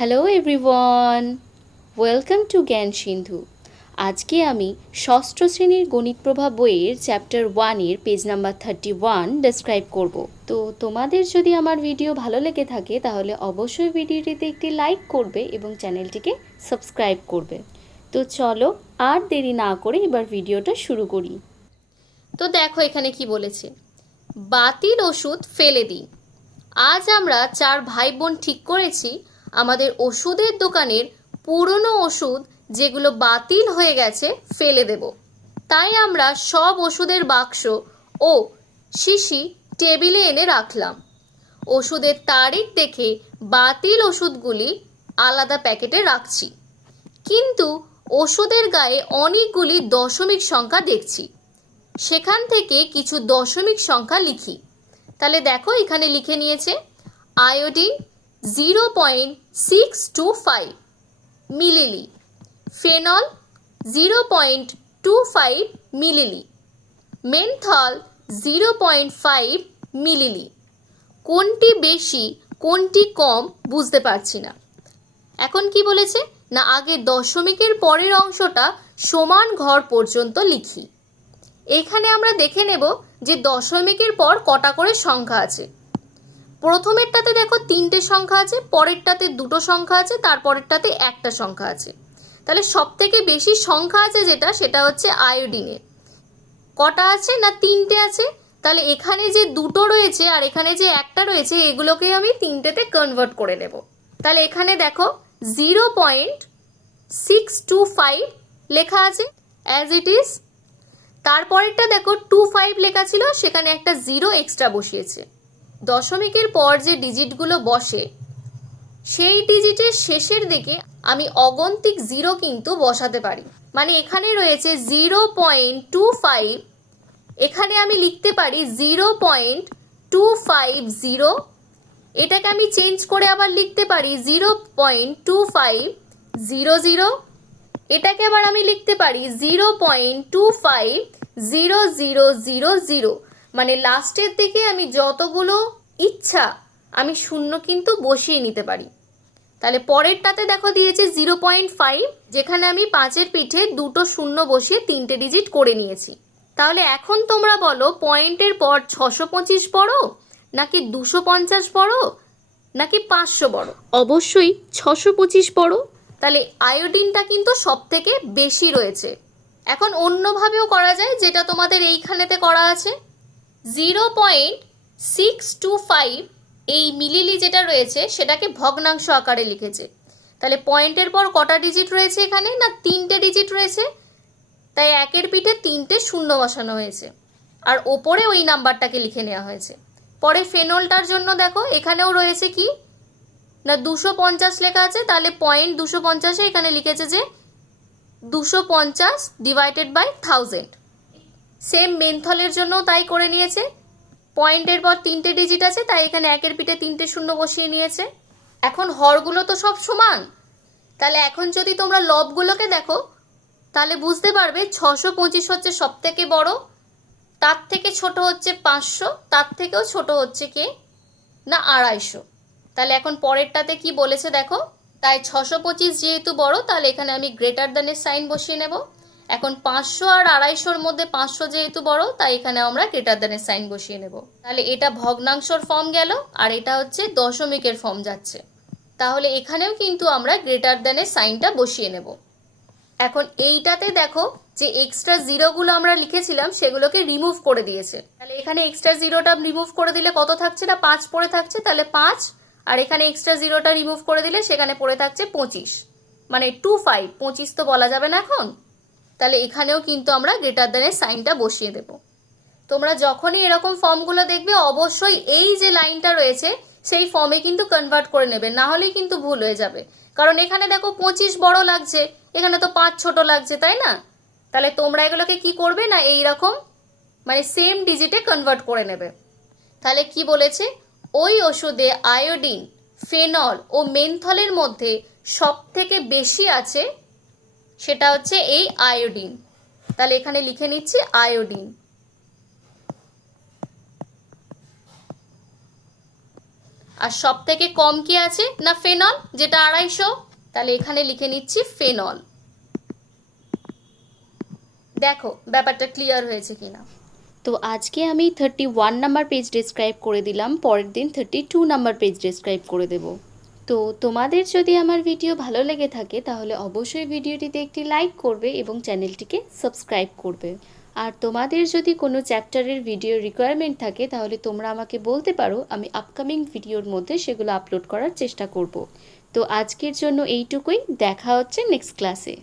Hello everyone welcome to জ্ঞান সিন্ধু আজকে আমি ষষ্ঠ শ্রেণির গণিত প্রভাব বইয়ের চ্যাপ্টার ওয়ানের page number thirty one describe করব। তো তোমাদের যদি আমার ভিডিও ভালো লেগে থাকে, তাহলে অবশ্যই ভিডিওটিতে একটি লাইক করবে এবং চ্যানেলটিকে সাবস্ক্রাইব করবে। তো চলো আর দেরি না করে এবার ভিডিওটা শুরু করি। তো দেখো এখানে কি বলেছে। বাতিল ওষুধ ফেলে দিই আজ আমরা চার ভাই বোন ঠিক করেছি আমাদের ওষুধের দোকানের পুরনো ওষুধ যেগুলো বাতিল হয়ে গেছে ফেলে দেব। তাই আমরা সব ওষুধের বাক্স ও শিশি টেবিলে এনে রাখলাম। ওষুধের তারিখ দেখে বাতিল ওষুধগুলি আলাদা প্যাকেটে রাখছি। কিন্তু ওষুধের গায়ে অনেকগুলি দশমিক সংখ্যা দেখছি। সেখান থেকে কিছু দশমিক সংখ্যা লিখি। তাহলে দেখো এখানে লিখে নিয়েছে, iodine zero point six two five millilitre phenol zero point two five millilitre menthol zero point five millilitre কোনটি বেশি, কোনটি কম বুঝতে পারছি না। এখন কি বলেছে? না, আগে দশমিকের পরের অংশটা সমান ঘর পর্যন্ত লিখি। এখানে আমরা দেখে নেব যে দশমিকের পর কটা করে সংখ্যা আছে। প্রথমেরটাতে দেখো তিনটে সংখ্যা আছে, পরেরটাতে দুটো সংখ্যা আছে, তারপরেরটাতে একটা সংখ্যা আছে। তাহলে সব থেকে বেশি সংখ্যা আছে যেটা, সেটা হচ্ছে আয়োডিনের কটা আছে না তিনটে আছে? তাহলে এখানে যে দুটো রয়েছে আর এখানে যে একটা রয়েছে, এগুলোকে আমি তিনটেতে কনভার্ট করে নেব। তাহলে এখানে দেখো zero point six two five লেখা আছে অ্যাজ ইট ইজ তারপরেরটা দেখো টু ফাইভ লেখা ছিল, সেখানে একটা জিরো এক্সট্রা বসিয়েছে। দশমিকের পর যে ডিজিটগুলো বসে, সেই ডিজিটের শেষের দিকে আমি অগন্তিক জিরো কিন্তু বসাতে পারি। মানে এখানে রয়েছে জিরো পয়েন্ট টু ফাইভ, এখানে আমি লিখতে পারি zero point two five zero, এটাকে আমি চেঞ্জ করে আবার লিখতে পারি zero point two five zero zero, এটাকে আবার আমি লিখতে পারি zero point two five zero zero zero zero. মানে লাস্টের দিকে আমি যতগুলো ইচ্ছা আমি শূন্য কিন্তু বসিয়ে নিতে পারি। তাহলে পরেরটাতে দেখো দিয়েছে জিরো পয়েন্ট ফাইভ যেখানে আমি পাঁচের পিঠে দুটো শূন্য বসিয়ে তিনটে ডিজিট করে নিয়েছি। তাহলে এখন তোমরা বলো পয়েন্টের পর ছশো পঁচিশ বড় নাকি দুশো পঞ্চাশ বড় নাকি পাঁচশো বড় অবশ্যই ছশো পঁচিশ বড় তাহলে আয়োডিনটা কিন্তু সব থেকে বেশি রয়েছে। এখন অন্যভাবেও করা যায় যেটা তোমাদের এইখানেতে করা আছে। Zero point six two five এই মিলিলি যেটা রয়েছে, সেটাকে ভগ্নাংশ আকারে লিখেছে। তাহলে পয়েন্টের পর কটা ডিজিট রয়েছে এখানে? না, তিনটে ডিজিট রয়েছে? তাই একের পিঠে তিনটে শূন্য বসানো হয়েছে। আর ওপরে ওই নাম্বারটাকে লিখে নেওয়া হয়েছে। পরে ফেনলটার জন্য দেখো, এখানেও রয়েছে কি? না, দুশো পঞ্চাশ লেখা আছে, তাহলে পয়েন্ট দুশো পঞ্চাশে এখানে লিখেছে যে দুশো পঞ্চাশ ডিভাইডেড বাই থাউজেন্ড সেম মেনথলের জন্য তাই করে নিয়েছে। পয়েন্টের পর তিনটে ডিজিট আছে, তাই এখানে একের পিঠে তিনটে শূন্য বসিয়ে নিয়েছে। এখন হরগুলো তো সব সমান। তাহলে এখন যদি তোমরা লবগুলোকে দেখো, তাহলে বুঝতে পারবে ছশো পঁচিশ হচ্ছে সব থেকে বড়, তার থেকে ছোট হচ্ছে পাঁচশো, তার থেকেও ছোট হচ্ছে কে? না, আড়াইশো। তাহলে এখন পরেরটাতে কি বলেছে দেখো? তাই ছশো পঁচিশ যেহেতু বড়, তাহলে এখানে আমি গ্রেটার দ্যানের সাইন বসিয়ে নেব। এখন পাঁচশো আর আড়াইশোর মধ্যে পাঁচশো যেহেতু বড়, তাই এখানে আমরা গ্রেটার দ্যানের সাইন বসিয়ে নেব। তাহলে এটা ভগ্নাংশর ফর্ম গেল, আর এটা হচ্ছে দশমিকের ফর্ম যাচ্ছে। তাহলে এখানেও কিন্তু আমরা গ্রেটার দ্যানের সাইনটা বসিয়ে নেব। এখন এইটাতে দেখো যে এক্সট্রা জিরোগুলো আমরা লিখেছিলাম, সেগুলোকে রিমুভ করে দিয়েছে। তাহলে এখানে এক্সট্রা জিরোটা রিমুভ করে দিলে কত থাকছে না? পাঁচ পড়ে থাকছে, তাহলে পাঁচ। আর এখানে এক্সট্রা জিরোটা রিমুভ করে দিলে সেখানে পড়ে থাকছে পঁচিশ। মানে টু ফাইভ পঁচিশ তো বলা যাবে না এখন। তাহলে এখানেও কিন্তু আমরা গ্রেটার দ্যানের সাইনটা বসিয়ে দেব। তোমরা যখনই এরকম ফর্মগুলো দেখবে, অবশ্যই এই যে লাইনটা রয়েছে, সেই ফর্মে কিন্তু কনভার্ট করে নেবে, না হলেই কিন্তু ভুল হয়ে যাবে। কারণ এখানে দেখো পঁচিশ বড় লাগছে, এখানে তো পাঁচ ছোট লাগছে, তাই না? তাহলে তোমরা এগুলোকে কি করবে না এই রকম মানে সেম ডিজিটে কনভার্ট করে নেবে? তাহলে কি বলেছে? ওই ওষুধে আয়োডিন ফেনল ও মেনথলের মধ্যে সব থেকে বেশি আছে সেটা হচ্ছে এই আয়োডিন। তাহলে এখানে লিখে নিচ্ছি আয়োডিন। আর সব থেকে কম কি আছে? না ফেনল, যেটা আড়াইশো? তাহলে এখানে লিখে নিচ্ছি ফেনল। দেখো, ব্যাপারটা ক্লিয়ার হয়েছে কিনা। তো আজকে আমি thirty one number page describe করে দিলাম, পরের দিন thirty two number page describe করে দেব। তো তোমাদের যদি আমার ভিডিও ভালো লেগে থাকে, তাহলে অবশ্যই ভিডিওটিতে একটি লাইক করবে এবং চ্যানেলটিকে সাবস্ক্রাইব করবে। আর তোমাদের যদি কোনো চ্যাপ্টারের ভিডিও রিকোয়ারমেন্ট থাকে, তাহলে তোমরা আমাকে বলতে পারো, আমি আপকামিং ভিডিওর মধ্যে সেগুলো আপলোড করার চেষ্টা করব। তো আজকের জন্য এইটুকুই, দেখা হচ্ছে নেক্সট ক্লাসে